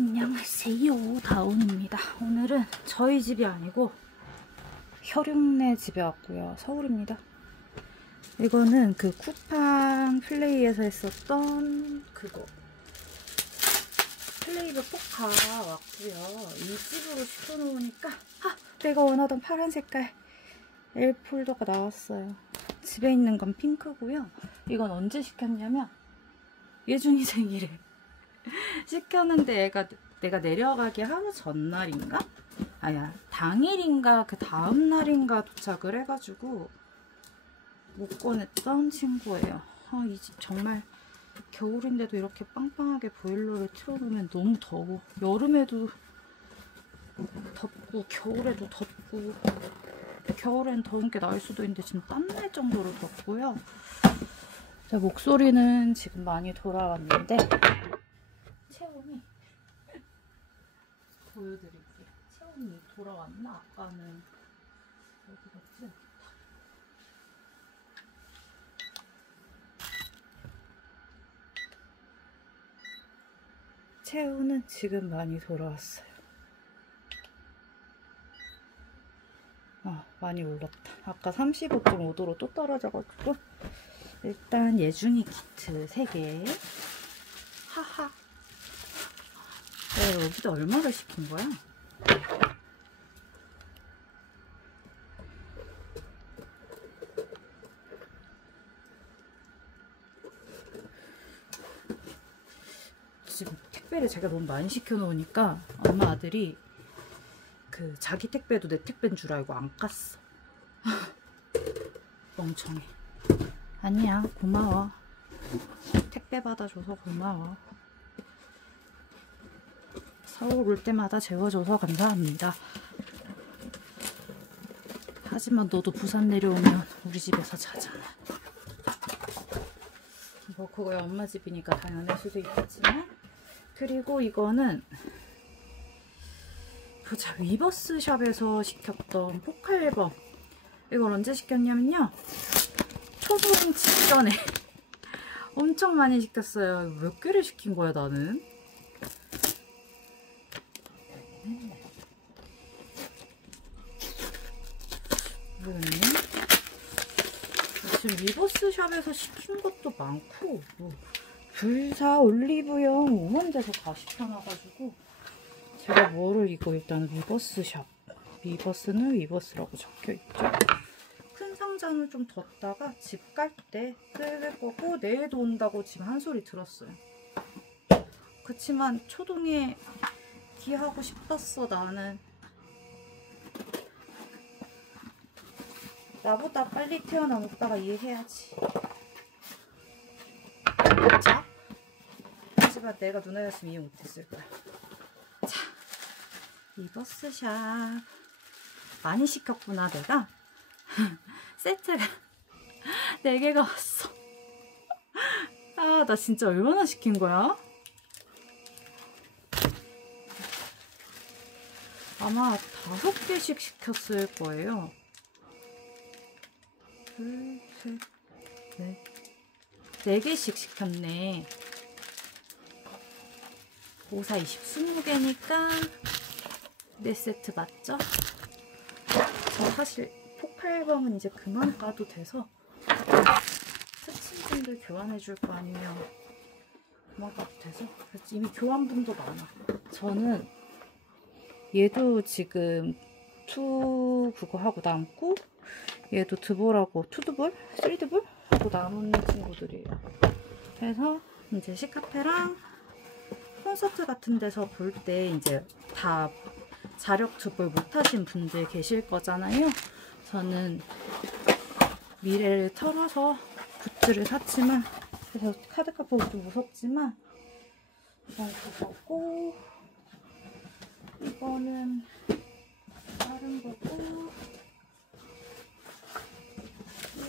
안녕하세요, 다운입니다. 오늘은 저희 집이 아니고 혈육네 집에 왔고요. 서울입니다. 이거는 그 쿠팡 플레이에서 했었던 그거 플레이브 포카 왔고요. 이 집으로 시켜놓으니까 내가 원하던 파란 색깔 L 폴더가 나왔어요. 집에 있는 건 핑크고요. 이건 언제 시켰냐면 예준이 생일에 시켰는데 내가 내려가기 하루 전날인가? 아야, 당일인가 그 다음날인가 도착을 해가지고 못 꺼냈던 친구예요. 이 집 정말 겨울인데도 이렇게 빵빵하게 보일러를 틀어놓으면 너무 더워. 여름에도 덥고 겨울에도 덥고, 겨울엔 더운 게 나을 수도 있는데 지금 땀날 정도로 덥고요. 제 목소리는 지금 많이 돌아왔는데 채원이 보여드릴게요. 채원이 돌아왔나? 아까는 어디 갔지? 채원은 지금 많이 돌아왔어요. 많이 올랐다. 아까 35.5도로 또 떨어져가지고 일단 예준이 키트 3개. 하하. 내가 여기다 얼마를 시킨 거야? 지금 택배를 제가 너무 많이 시켜놓으니까 엄마 아들이 그 자기 택배도 내 택배인 줄 알고 안 깠어. 멍청해. 아니야, 고마워. 택배 받아줘서 고마워. 서울 올 때마다 재워줘서 감사합니다. 하지만 너도 부산 내려오면 우리 집에서 자잖아. 뭐 그거야 엄마 집이니까 당연할 수도 있겠지만. 그리고 이거는 보자, 위버스샵에서 시켰던 포카 앨범. 이걸 언제 시켰냐면요, 초등 직전에 엄청 많이 시켰어요. 몇 개를 시킨 거야 나는? 모르겠네. 지금 위버스샵에서 시킨 것도 많고, 뭐 불사 올리브영 오만 데서 다 시켜놔가지고 제가 뭐를 이거 일단 위버스샵, 위버스는 위버스라고 적혀있죠. 큰 상자는 좀 뒀다가 집 갈 때 쓸 거고, 내일도 온다고 지금 한 소리 들었어요. 그치만 초동에 기하고 싶었어. 나는 나보다 빨리 태어난 오빠가 이해해야지. 자, 하지만 내가 누나였으면 이해 못했을 거야. 자, 위버스샵 많이 시켰구나 내가. 세트가 4개가 왔어. 나 진짜 얼마나 시킨 거야? 아마 5개씩 시켰을 거예요. 둘, 셋, 넷. 4개씩 시켰네. 5, 4, 20, 20개니까 4세트 맞죠? 저 사실 포카 앨범은 이제 그만 까도 돼서 스친분들 교환해줄 거 아니면 그만 까도 돼서 이미 교환분도 많아. 저는 얘도 지금 2 그거 하고 남고, 얘도 드볼하고 2드볼? 3드볼? 하고 남은 친구들이에요. 그래서 이제 시카페랑 콘서트 같은 데서 볼 때 이제 다 자력 드볼 못하신 분들 계실 거잖아요. 저는 미래를 털어서 굿즈를 샀지만, 그래서 카드값 보고 좀 무섭지만 이건 그거고, 이거는 다른 거고,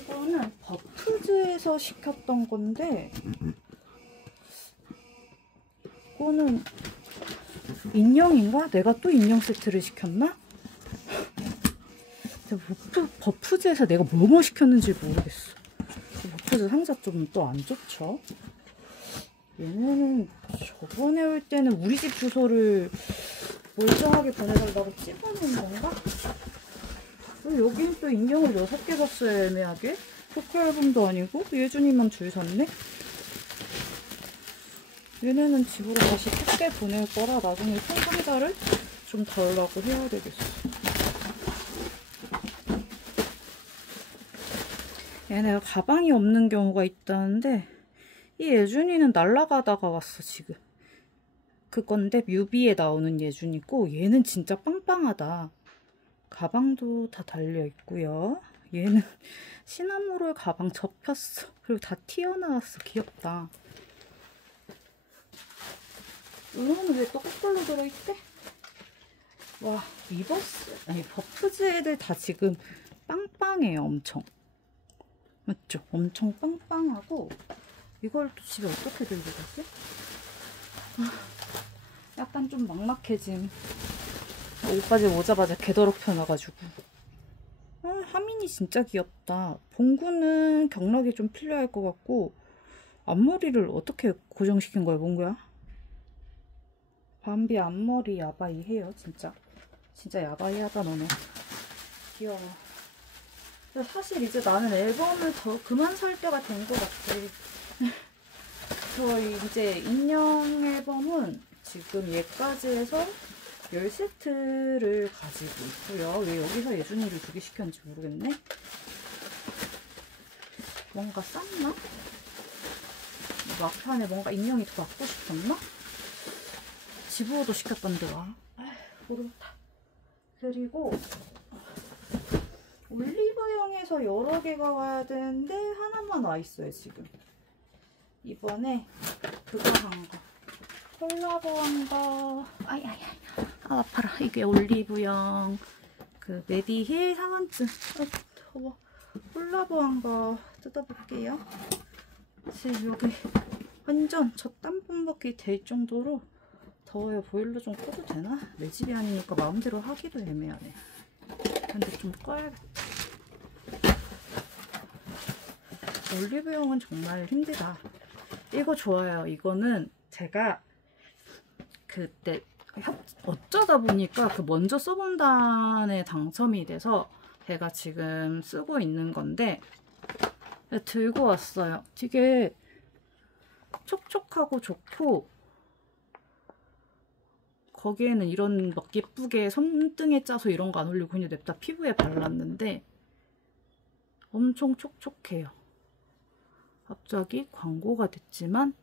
이거는 버프즈에서 시켰던 건데, 이거는 인형인가? 내가 또 인형 세트를 시켰나? 버프즈에서 내가 뭐 시켰는지 모르겠어. 버프즈 상자 좀 또 안 좋죠? 얘네는 저번에 올 때는 우리 집 주소를 멀쩡하게 보내달라고 찍어놓은 건가? 여기는 또 인형을 6개 샀어요, 애매하게. 포카 앨범도 아니고 예준이만 줄 샀네? 얘네는 집으로 다시 택배 보낼 거라 나중에 송금자를 좀 달라고 해야 되겠어. 얘네가 가방이 없는 경우가 있다는데 이 예준이는 날아가다가 왔어 지금. 그건데 뮤비에 나오는 예준이고 얘는 진짜 빵빵하다. 가방도 다 달려있고요. 얘는 시나모롤 가방 접혔어. 그리고 다 튀어나왔어. 귀엽다. 이거는 왜 또 거꾸로 들어있대? 와, 리버스, 아니 버프즈 애들 다 지금 빵빵해요. 엄청. 맞죠? 엄청 빵빵하고. 이걸 또 집에 어떻게 들고 가지? 약간 좀 막막해짐. 옷까지 오자마자 개더럽 펴놔가지고. 하민이 진짜 귀엽다. 봉구는 경락이 좀 필요할 것 같고 앞머리를 어떻게 고정시킨 거야, 봉구야? 밤비 앞머리 야바이 해요, 진짜. 진짜 야바이하다 너네. 귀여워. 사실 이제 나는 앨범을 더 그만 살 때가 된 것 같아. 저희 이제 인형 앨범은 지금 얘까지 해서 10세트를 가지고 있고요. 왜 여기서 예준이를 2개 시켰는지 모르겠네. 뭔가 쌌나? 막판에 뭔가 인형이 더 갖고 싶었나? 집으로도 시켰던데 와. 모르겠다. 그리고 올리브영에서 여러 개가 와야 되는데 하나만 와 있어요 지금. 이번에 그거 한 거. 콜라보한 거. 아야야. 아 아파라. 이게 올리브영 그 메디힐 상한증. 더워. 콜라보한 거 뜯어볼게요. 지금 여기 완전 저 땀 뿜먹기 될 정도로 더워요. 보일러 좀 꺼도 되나? 내 집이 아니니까 마음대로 하기도 애매하네. 근데 좀 꺼야겠다. 올리브영은 정말 힘들다. 이거 좋아요. 이거는 제가 그때 어쩌다 보니까 그 먼저 써본단에 당첨이 돼서 제가 지금 쓰고 있는 건데 들고 왔어요. 되게 촉촉하고 좋고 거기에는 이런 막 예쁘게 손등에 짜서 이런 거 안 올리고 그냥 냅다 피부에 발랐는데 엄청 촉촉해요. 갑자기 광고가 됐지만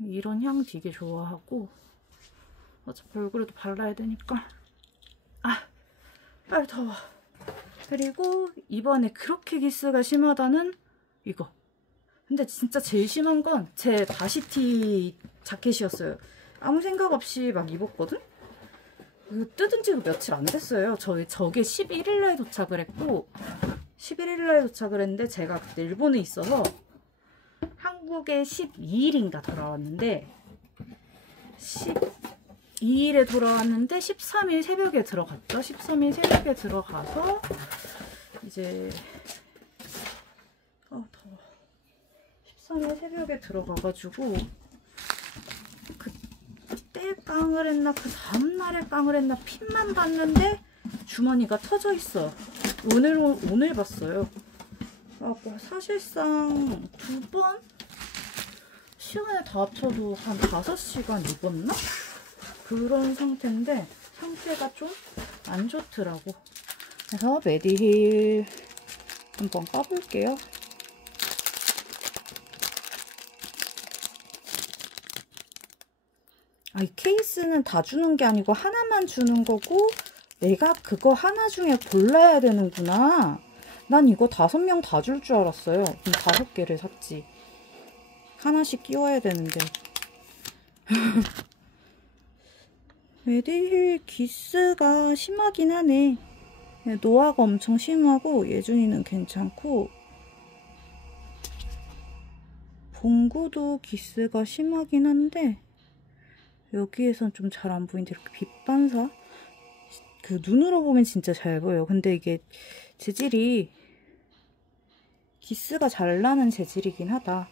이런 향 되게 좋아하고 어차피 얼굴에도 발라야 되니까 더워. 그리고 이번에 그렇게 기스가 심하다는 이거. 근데 진짜 제일 심한 건 제 바시티 자켓이었어요. 아무 생각 없이 막 입었거든? 뜯은 지도 며칠 안 됐어요. 저게 11일날 도착을 했고 11일날 도착을 했는데 제가 그때 일본에 있어서 한국에 12일인가 돌아왔는데 12일에 돌아왔는데 13일 새벽에 들어갔죠. 13일 새벽에 들어가서 이제 더워. 13일 새벽에 들어가가지고 그때 깡을 했나 그 다음날에 깡을 했나 핀만 봤는데 주머니가 터져 있어. 오늘 봤어요. 뭐 사실상 2번 시간에 다 합쳐도 한 5시간 입었나? 그런 상태인데 상태가 좀 안 좋더라고. 그래서 메디힐 한번 까볼게요. 이 케이스는 다 주는 게 아니고 하나만 주는 거고 내가 그거 하나 중에 골라야 되는구나. 난 이거 5명 다 줄 줄 알았어요. 그럼 5개를 샀지. 하나씩 끼워야 되는데. 메디힐 기스가 심하긴 하네. 노화가 엄청 심하고 예준이는 괜찮고 봉구도 기스가 심하긴 한데 여기에선 좀 잘 안 보이는데 이렇게 빛반사? 그 눈으로 보면 진짜 잘 보여요. 근데 이게 재질이 기스가 잘 나는 재질이긴 하다.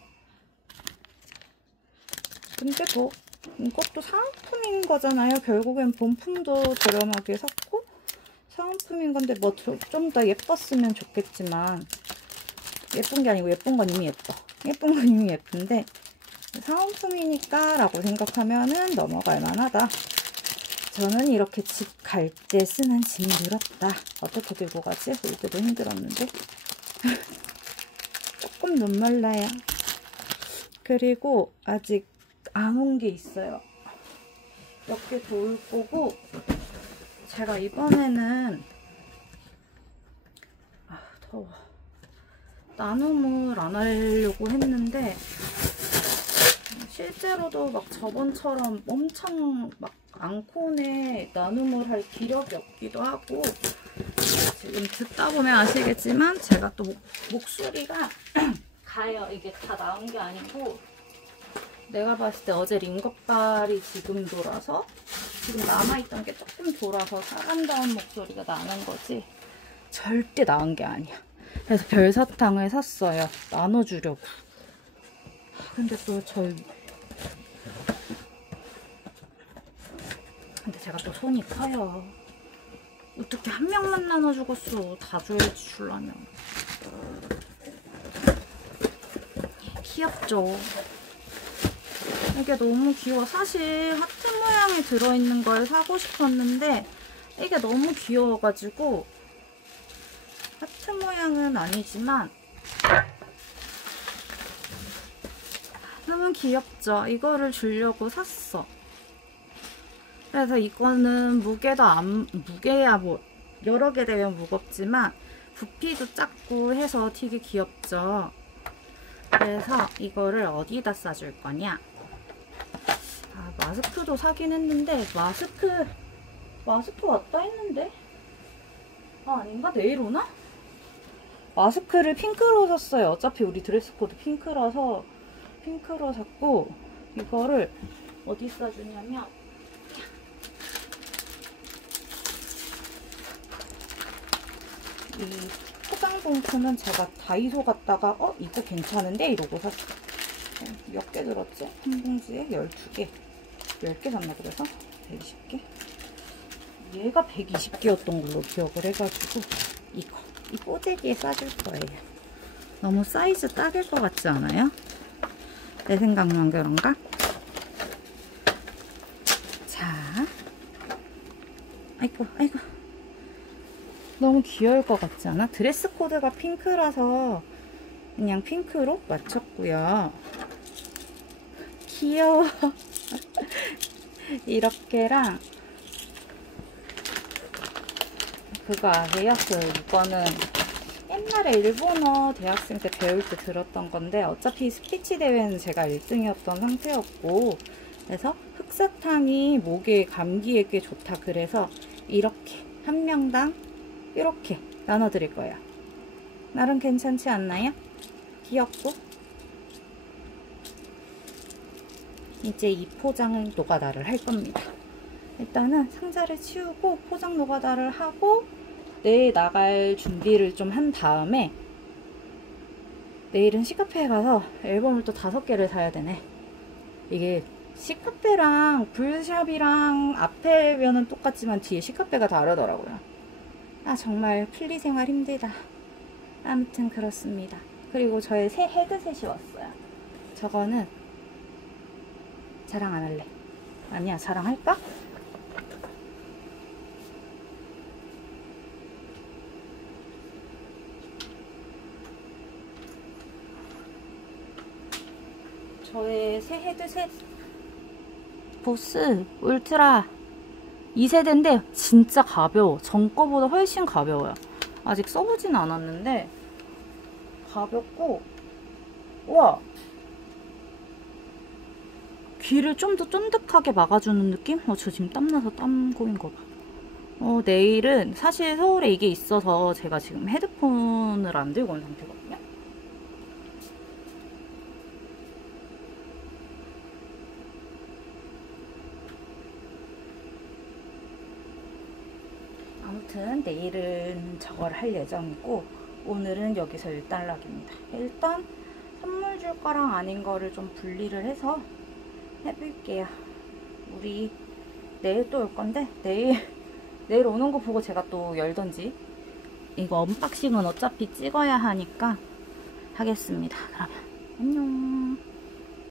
근데 뭐 이것도 사은품인 거잖아요. 결국엔 본품도 저렴하게 샀고 사은품인 건데 뭐 좀 더 예뻤으면 좋겠지만 예쁜 게 아니고 예쁜 건 이미 예뻐. 예쁜 건 이미 예쁜데 사은품이니까 라고 생각하면은 넘어갈 만하다. 저는 이렇게 집 갈 때 쓰는 짐 늘었다. 어떻게 들고 가지? 올 때도 힘들었는데. 조금 눈물 나요. 그리고 아직 안 온 게 있어요. 몇 개 더 올 거고, 제가 이번에는 더워. 나눔을 안 하려고 했는데 실제로도 막 저번처럼 엄청 막 앙콘에 나눔을 할 기력이 없기도 하고, 지금 듣다 보면 아시겠지만 제가 또 목소리가 가요. 이게 다 나온 게 아니고 내가 봤을 때 어제 링거발이 지금 돌아서 지금 남아있던 게 조금 돌아서 사람다운 목소리가 나는 거지 절대 나은 게 아니야. 그래서 별사탕을 샀어요. 나눠주려고. 근데 또 근데 제가 또 손이 커요. 어떻게 한 명만 나눠주겠어. 다 줘야지 주려면. 귀엽죠? 이게 너무 귀여워. 사실 하트 모양이 들어있는 걸 사고 싶었는데 이게 너무 귀여워가지고 하트 모양은 아니지만 너무 귀엽죠? 이거를 주려고 샀어. 그래서 이거는 무게야 뭐 여러 개 되면 무겁지만 부피도 작고 해서 되게 귀엽죠? 그래서 이거를 어디다 싸줄 거냐? 마스크도 사긴 했는데 마스크 왔다 했는데 아닌가? 내일 오나? 마스크를 핑크로 샀어요. 어차피 우리 드레스 코드 핑크라서 핑크로 샀고 이거를 어디 싸주냐면 이 포장 봉투는 제가 다이소 갔다가 이거 괜찮은데? 이러고 샀어요. 몇 개 들었지? 한 봉지에 12개 10개 샀나 그래서? 120개? 얘가 120개였던 걸로 기억을 해가지고 이 꼬재기에 싸줄 거예요. 너무 사이즈 딱일 것 같지 않아요? 내 생각만 그런가? 자, 아이고 너무 귀여울 것 같지 않아? 드레스 코드가 핑크라서 그냥 핑크로 맞췄고요. 귀여워. 이렇게랑 그거 아세요? 이거는 옛날에 일본어 대학생 때 배울 때 들었던 건데 어차피 스피치 대회는 제가 1등이었던 상태였고 그래서 흑사탕이 목에 감기에 꽤 좋다 그래서 이렇게 한 명당 이렇게 나눠드릴 거예요. 나름 괜찮지 않나요? 귀엽고 이제 이 포장을 노가다를 할 겁니다. 일단은 상자를 치우고 포장 노가다를 하고 내일 나갈 준비를 좀 한 다음에 내일은 시카페에 가서 앨범을 또 5개를 사야 되네. 이게 시카페랑 불샵이랑 앞에 면은 똑같지만 뒤에 시카페가 다르더라고요. 정말 플리 생활 힘들다. 아무튼 그렇습니다. 그리고 저의 새 헤드셋이 왔어요. 저거는 자랑 안 할래. 아니야, 자랑할까? 저의 새 헤드셋 보스 울트라 2세대인데 진짜 가벼워. 전 거보다 훨씬 가벼워요. 아직 써보진 않았는데 가볍고 우와 귀를 좀 더 쫀득하게 막아주는 느낌? 저 지금 땀나서 땀 고인 거 봐. 내일은 사실 서울에 이게 있어서 제가 지금 헤드폰을 안 들고 온 상태거든요. 아무튼 내일은 저걸 할 예정이고 오늘은 여기서 일단락입니다. 일단 선물 줄 거랑 아닌 거를 좀 분리를 해서 해볼게요. 우리 내일 또 올 건데 내일 오는 거 보고 제가 또 열던지. 이거 언박싱은 어차피 찍어야 하니까 하겠습니다. 그러면 안녕.